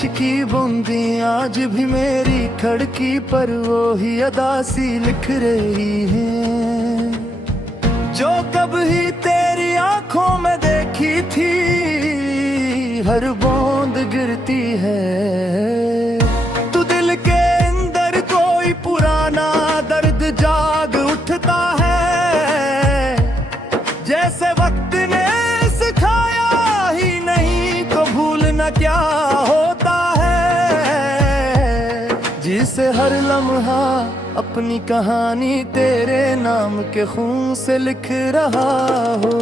बारिश की बूंदी आज भी मेरी खिड़की पर वो ही अदा सी लिख रही है, जो कभी तेरी आंखों में देखी थी। हर बूंद गिरती है, तू दिल के अंदर कोई पुराना दर्द जाग उठता है, जैसे वक्त ने सिखाया ही नहीं तो भूलना क्या होता है। जिसे हर लम्हा अपनी कहानी तेरे नाम के खून से लिख रहा हो।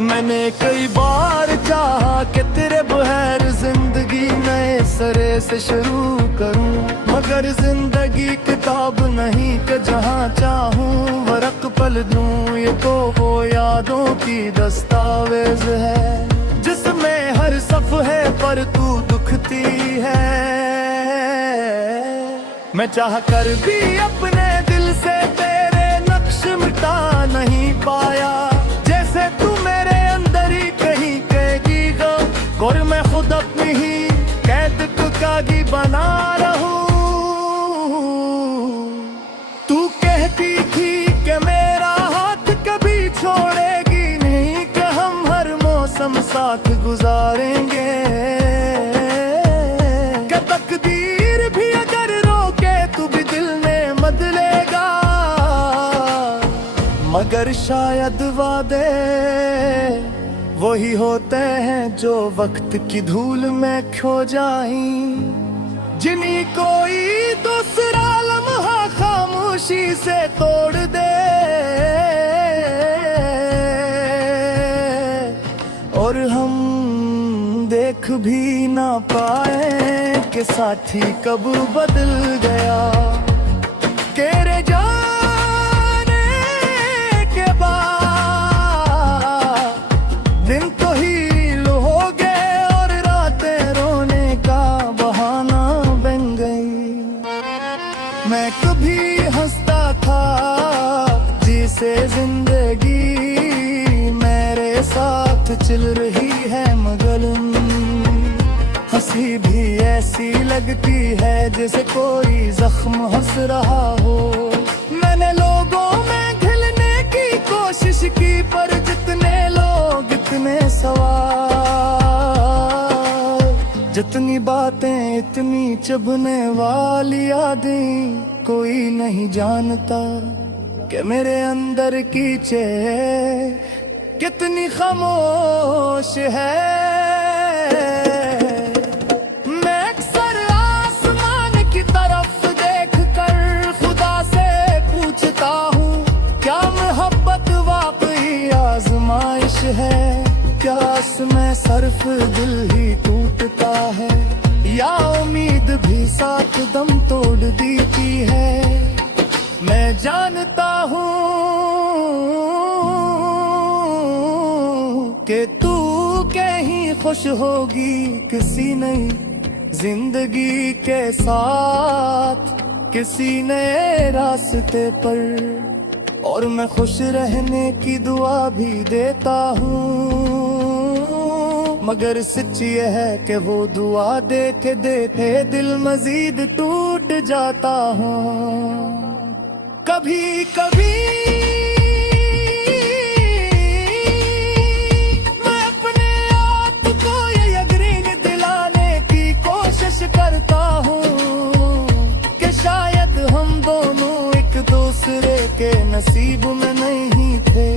मैंने कई बार चाहा कि तेरे बगैर जिंदगी नए सिरे से शुरू करूं, मगर जिंदगी किताब नहीं कि जहां चाहूं वरक पल दूं। ये तो वो यादों की दस्तावेज है जिसमें हर सफ़े पर तू दुखती है। मैं चाह कर भी अपने दिल से तेरे नक्श मिटा नहीं पाया, जैसे तू मेरे अंदर ही कहीं कहेगी गम, और मैं खुद अपनी ही कैद तुकागी बना रहूं। तू कहती थी कि मेरा हाथ कभी छोड़ेगी नहीं, कि हम हर मौसम साथ गुजारेंगे, कि तकदीर भी अगर रोके तू भी दिल में बदलेगा। मगर शायद वादे वही होते हैं जो वक्त की धूल में खो जाएं, जिन्हीं कोई दूसरा लम्हा खामोशी से तोड़ दे, और हम देख भी ना पाए कि साथी कब बदल गया। तेरे जाने के बाद दिन तो हील हो गए और रातें रोने का बहाना बन गई। मैं कभी हंसता था जिसे जिंदगी मेरे साथ चल रही है, मगर हंसी भी ऐसी लगती है जैसे कोई जख्म हंस रहा हो। मैंने लोगों में घिलने की कोशिश की, पर जितने लोग इतने सवाल, जितनी बातें इतनी चुभने वाली यादें, कोई नहीं जानता कि मेरे अंदर की चीज़ कितनी खामोश है। है क्या इसमें सिर्फ दिल ही टूटता है, या उम्मीद भी साथ दम तोड़ देती है। मैं जानता हूँ कि तू कहीं खुश होगी किसी नई जिंदगी के साथ, किसी नए रास्ते पर, और मैं खुश रहने की दुआ भी देता हूँ। मगर सच ये है कि वो दुआ देते देते दिल मजीद टूट जाता हूँ। कभी कभी मैं अपने आप को ये यकीन दिलाने की कोशिश करता हूँ कि शायद हम दोनों एक दूसरे के नसीब में नहीं थे।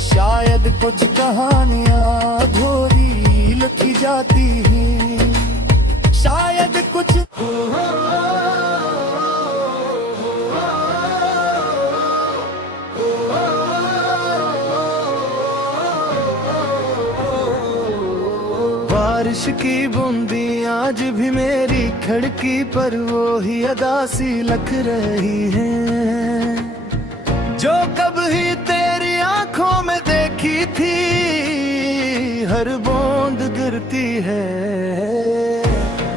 शायद कुछ कहानियां अधूरी लिखी जाती हैं, शायद कुछ बारिश की बूंदी आज भी मेरी खिड़की पर वो ही अदा सी लिख रही है, जो कभी तेरी आंखों में देखी थी। हर बूंद गिरती है,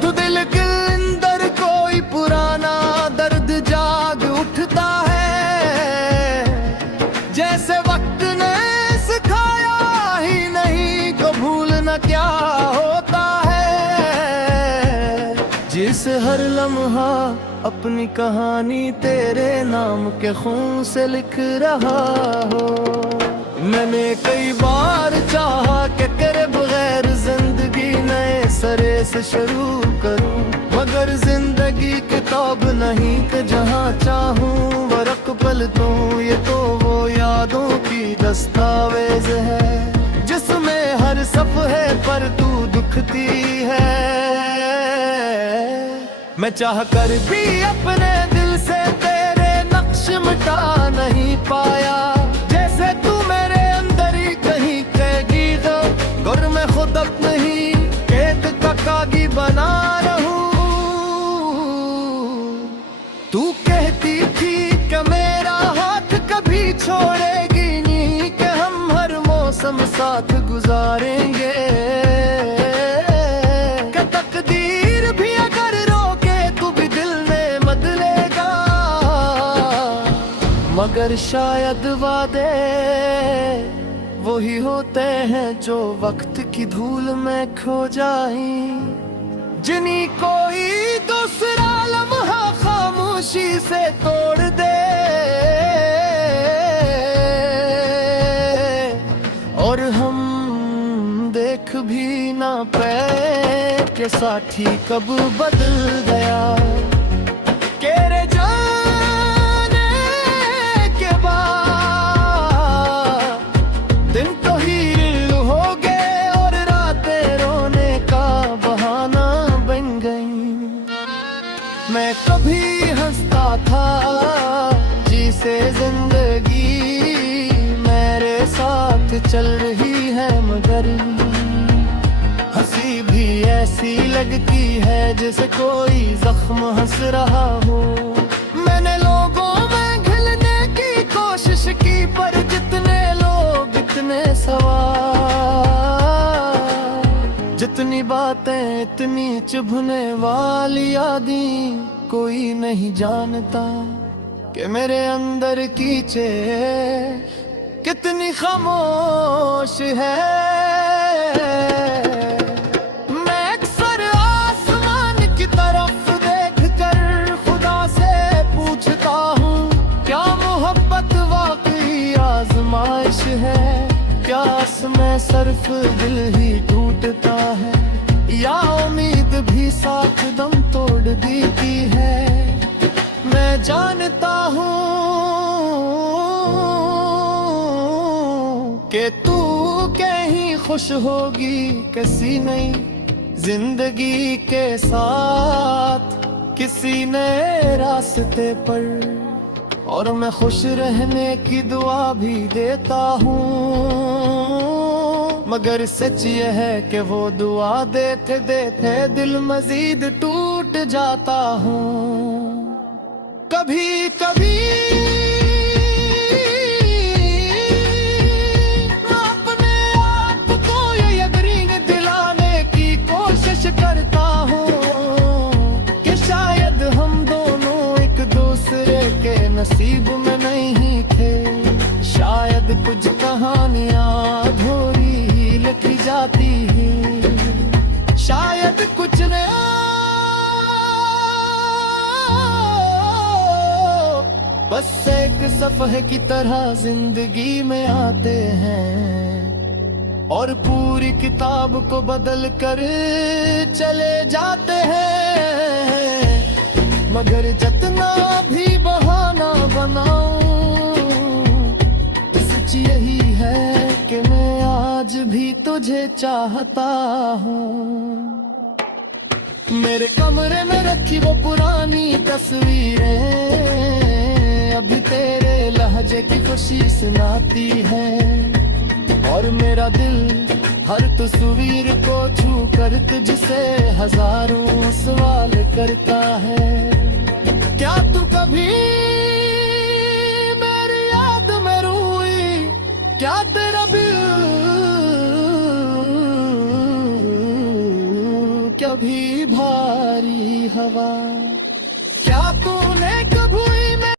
तो दिल के अंदर कोई पुराना दर्द जाग उठता है, जैसे वक्त ने सिखाया ही नहीं तो भूलना क्या होता है। हर लम्हा अपनी कहानी तेरे नाम के खून से लिख रहा हो। मैंने कई बार चाहा कि तेरे बगैर जिंदगी नए सरे से शुरू करूं, मगर जिंदगी किताब नहीं कि जहां चाहूं वरक पलटूं। ये तो वो यादों की दस्तावेज है जिसमें हर सफ़े पर तू दुखती है। मैं चाह कर भी अपने दिल से तेरे नक्श मिटा नहीं पाया, जैसे तू मेरे अंदर ही कहीं कैदी हो और मैं खुद अपने ही कैद का कागी बना रहूं। तू कहती थी कि मेरा हाथ कभी छोड़ेगी नहीं, कि हम हर मौसम साथ गुजारेंगे, कि तकदीर भी अगर रोके तू भी दिल में बदलेगा। मगर शायद वादे वही होते हैं जो वक्त की धूल में खो जाए, जिन्हीं कोई दूसरा लम्हा खामोशी से तोड़ दे। और हम देख भी ना पाए कि साथी कब बदल गया, तेरे जाने के बाद दिन तो हील हो गए और रातें रोने का बहाना बन गई। मैं कभी हंसता था जी से जिंदगी मेरे साथ चल रही है, मगर हंसी भी ऐसी लगती है जैसे कोई जख्म हंस रहा हो। मैंने लोगों में घुलने की कोशिश की पर जितने लोग इतने सवाल, जितनी बातें इतनी चुभने वाली यादें, कोई नहीं जानता कि मेरे अंदर की चीज़ कितनी खामोश है। मैं अक्सर आसमान की तरफ देखकर खुदा से पूछता हूँ, क्या मोहब्बत वाकई आजमाइश है, क्या इसमें सिर्फ दिल ही टूटता है, या उम्मीद भी साथ दम तोड़ देती है। मैं जानता हूँ कि तू कहीं खुश होगी किसी नई जिंदगी के साथ, किसी नए रास्ते पर, और मैं खुश रहने की दुआ भी देता हूँ। मगर सच ये है कि वो दुआ देते देते दिल मजीद टूट जाता हूँ। कभी कभी करता हूँ कि शायद हम दोनों एक दूसरे के नसीब में नहीं थे, शायद कुछ कहानियाँ अधूरी लिखी जाती हैं, शायद कुछ नया बस एक सफ़े की तरह जिंदगी में आते हैं और पूरी किताब को बदल कर चले जाते हैं। मगर जितना भी बहाना बनाऊं, सच यही है कि मैं आज भी तुझे चाहता हूँ। मेरे कमरे में रखी वो पुरानी तस्वीरें अभी तेरे लहजे की खुशी सुनाती है, और मेरा दिल हर तस्वीर को छू कर तुझसे हजारों सवाल करता है।